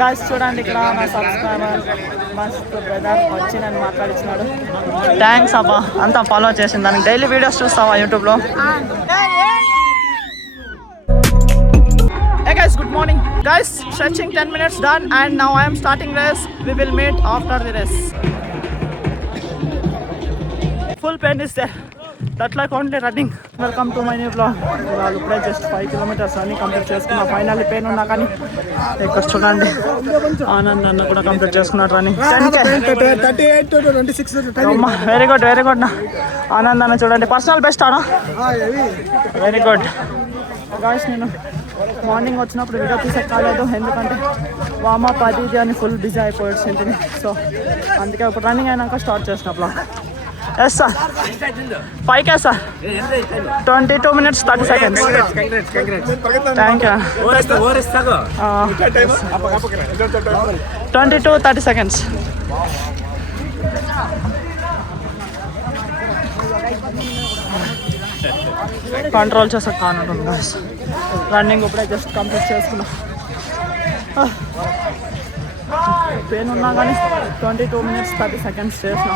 గాయ్స్ చూడండి ఇక్కడ నా సబ్స్క్రైబర్ మస్త్ బ్రదర్ వచ్చి నన్ను మాట్లాడించినాడు. థ్యాంక్స్ అబ్బా, అంతా ఫాలో చేసింది. దానికి డైలీ వీడియోస్ చూస్తావా యూట్యూబ్లో? Hey guys, good morning. Guys, stretching 10 minutes done and now I am starting race. We will meet after the race. Full pain is there. That like only running. Welcome to my new vlog. Ivalu ipude just 5 kilometers running complete chestunna. Finally pain unna kani ikkada chudandi Anand anna kuda complete chestunnaru running 38 to 26 time. Very good na Anand anna chudandi personal best ana. Very good guys. నేను మార్నింగ్ వచ్చినప్పుడు వీడియో తీసే కాలేదు, ఎందుకంటే వామప్ అది ఇది అని full busy అయిపోయింది. సో అందుకే ఇప్పుడు రన్నింగ్ అయినాక స్టార్ట్ చేసిన blog. Yes sir, 5K sir, 22 minutes 30 seconds. Thank you. 22-30 seconds. Control చేసే కానుంటుంది గాయ్స్. రన్నింగ్ ఇప్పుడే జస్ట్ కంప్లీట్ చేసుకున్నా. పెయిన్ ఉన్నా కానీ 22 minutes 30 seconds చేసిన.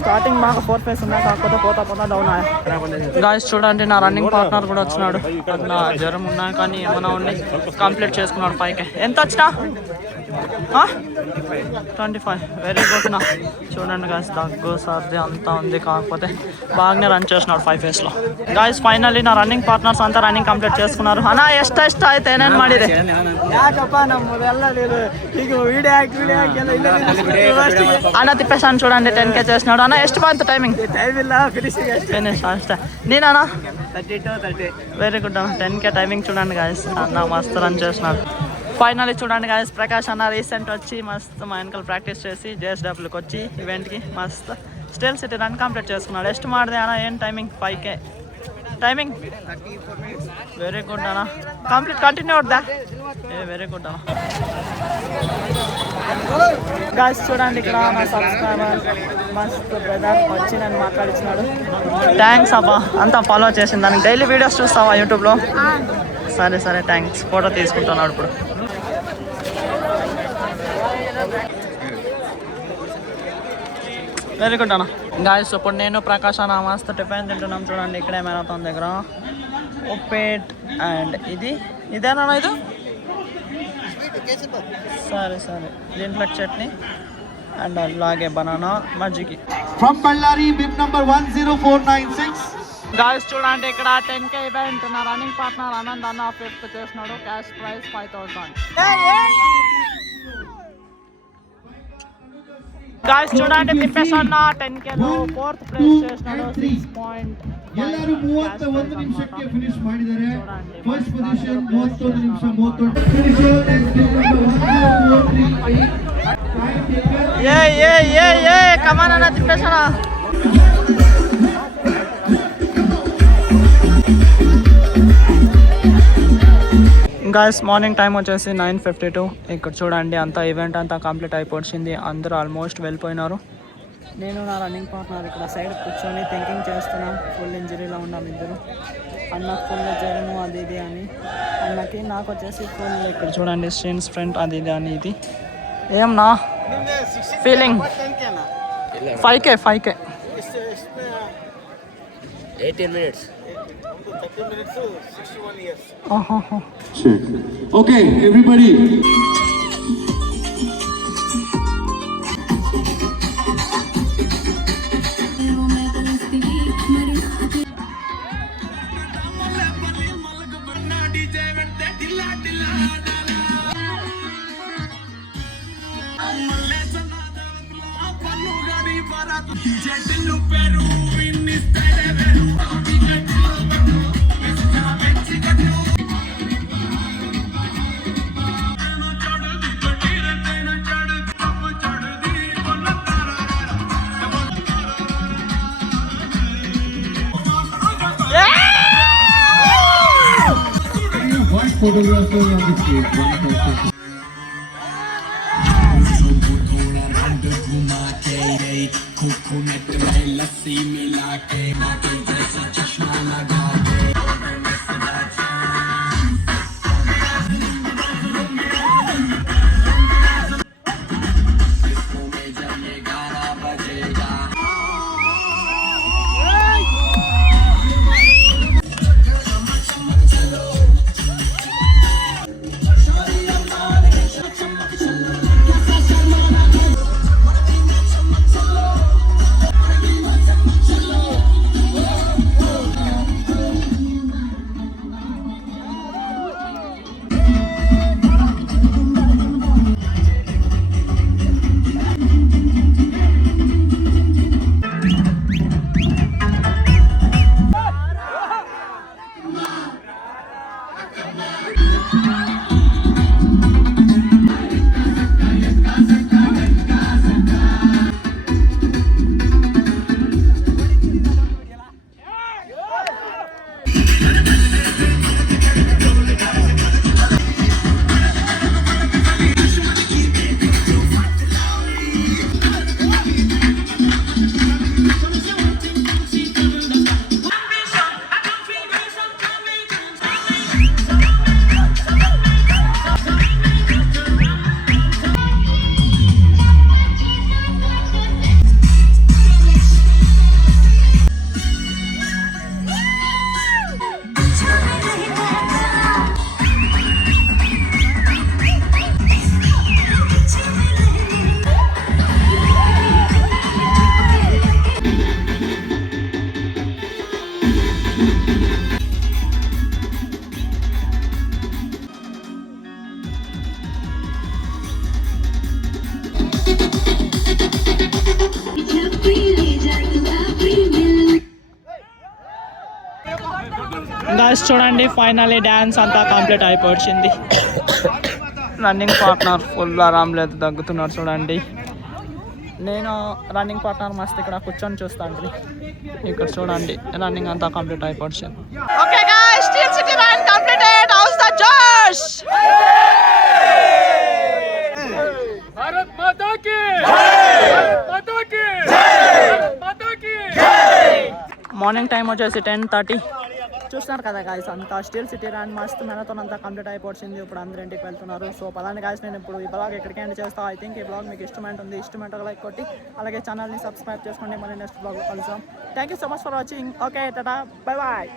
స్టార్టింగ్ బాగా 4 pace ఉన్నా, కాకపోతే పోతా డౌన్ అయ్యా. గాయ్స్ చూడండి, నా రన్నింగ్ పార్ట్నర్ కూడా వచ్చినాడు. నా జ్వరం ఉన్నా కానీ ఏమైనా ఉండి కంప్లీట్ చేసుకున్నాడు 5K. ఎంత వచ్చినా 25. వెరీ గుడ్ నా. చూడండి గాయ్స్, దగ్గు సర్ది అంతా ఉంది, కాకపోతే బాగానే రన్ చేసినాడు 5 pace లో. గాయ్స్ ఫైనల్లీ నా రన్నింగ్ పార్ట్నర్స్ అంతా రన్నింగ్ కంప్లీట్ చేసుకున్నారు. అన్నా ಎಷ್ಟ ಆಯ್ತು ಏನೇನು ಮಾಡಿದೆ? అన్న తిప్పేసాను చూడండి, 10K చేసినాడు. అన్న ಎಷ್ಟು ಬಂತು టైమింగ్? ఫినిష్ అಷ್ಟೇ. నేనా 32-30. వెరీ గుడ్ అన్న. 10K టైమింగ్ చూడండి గాయ్స్, అన్న మస్తు రన్ చేసినాడు. ఫైనల్లీ చూడండి గాయ్స్, ప్రకాష్ అన్న రీసెంట్ వచ్చి మస్తు మా వెనకాల ప్రాక్టీస్ చేసి JSWకి వచ్చి ఈవెంట్కి మస్తు స్టేల్ సిటీ రన్ కంప్లీట్ చేసుకున్నాడు. ಎಷ್ಟು ಮಾಡಿದೆ అన్న? ఏం timing? 5K timing. Very good అన్న. కంప్లీట్ కంటిన్యూ అవుతుందా? వెరీ గుడ్ అన్న. గాయ్స్ చూడండి ఇక్కడ నా సబ్స్క్రైబర్ మస్త్ బ్రదర్ వచ్చి నన్ను మాట్లాడించినాడు. థ్యాంక్స్ అబ్బా, అంతా ఫాలో చేసింది. దానికి డైలీ వీడియోస్ చూస్తావా యూట్యూబ్లో? సరే థ్యాంక్స్. ఫోటో తీసుకుంటున్నాడు ఇప్పుడు. వెరీ గుడ్ అన్న. గాయ్స్ ఇప్పుడు నేను ప్రకాష్ అన్న మస్తు టిఫిన్ తింటున్నాం. చూడండి ఇక్కడే మ్యారథాన్ దగ్గర ఉప్పేట్ అండ్ ఇదేనా ఇది? సరే దీంట్లో చట్నీ అండ్ అలాగే బనానా మజ్జిగి. From Ballari, bib number 10496. Guys చూడండి ఇక్కడ 10K ఈవెంట్. నా రన్నింగ్ పార్ట్నర్ ఆనంద్ అన్న 5th చేసినాడు. Cash prize 5000. గాయ్స్ చూడండి తిప్పేస్ అన్న 10Kలో 4th ప్లేస్ చేసినాడు. 6.5. ಎಲ್ಲರೂ 31 ನಿಮಿಷಕ್ಕೆ ಫಿನಿಶ್ ಮಾಡಿದ್ದಾರೆ. ಫಸ್ಟ್ ಪೊಸಿಷನ್ 31 ನಿಮಿಷ 31. ಫಿನಿಶರ್ ఏ కమాన్ అన్న తిప్పేస్ అన్న. గాయ్స్ మార్నింగ్ టైం వచ్చేసి 9:52. ఇక్కడ చూడండి అంతా ఈవెంట్ అంతా కంప్లీట్ అయిపోయింది. అందరూ ఆల్మోస్ట్ వెళ్ళిపోయినారు. నేను నా రన్నింగ్ పార్ట్నర్ ఇక్కడ సైడ్ కూర్చొని థింకింగ్ చేస్తున్నాం. ఫుల్ ఇంజరీలో ఉన్నాం ఇద్దరు. అన్నకు ఫుల్ జ్వరము అది ఇది అని అన్నకి, నాకు వచ్చేసి ఫుల్ ఇక్కడ చూడండి స్ట్రెయిన్స్ ఫ్రంట్ అది ఇది అని. ఇది ఏం నా ఫీలింగ్? 5K 18 minutes. 61 years. Okay, everybody. Photographer on the stage. Guys చూడండి ఫైనల్లీ డ్యాన్స్ అంతా కంప్లీట్ అయిపోయింది. రన్నింగ్ పార్ట్నర్ ఫుల్ ఆరాం లేదు, దగ్గుతున్నారు చూడండి. నేను రన్నింగ్ పార్ట్నర్ మస్తు ఇక్కడ కూర్చొని చూస్తాను. ఇక్కడ చూడండి రన్నింగ్ అంతా కంప్లీట్ అయిపోయింది. Okay guys, steel city run completed. House the జోష్. भारत माता की भारत माता की भारत माता की మార్నింగ్ టైం వచ్చేసి 10:30. చూస్తున్నారు కదా గాయస్, అంతా స్టీల్ సిటీ రన్ మస్తు మ్యారథాన్ అంతా కంప్లీట్ అయిపోయింది. ఇప్పుడు అందరూ ఇంటికి వెళ్తున్నారు. సో పదాన్ని గాయస్, నేను ఇప్పుడు ఈ బ్లాగ్ ఎక్కడికి ఎండ్ చేస్తాను. ఐ థింక్ ఈ బ్లాగ్ మీకు ఇష్టమైంటే లైక్ కొట్టి అలాగే ఛానల్ని సబ్స్క్రైబ్ చేసుకోండి. మళ్ళీ నెక్స్ట్ బ్లాగ్లో కలుద్దాం. Thank you so much for watching. Okay tata, bye bye.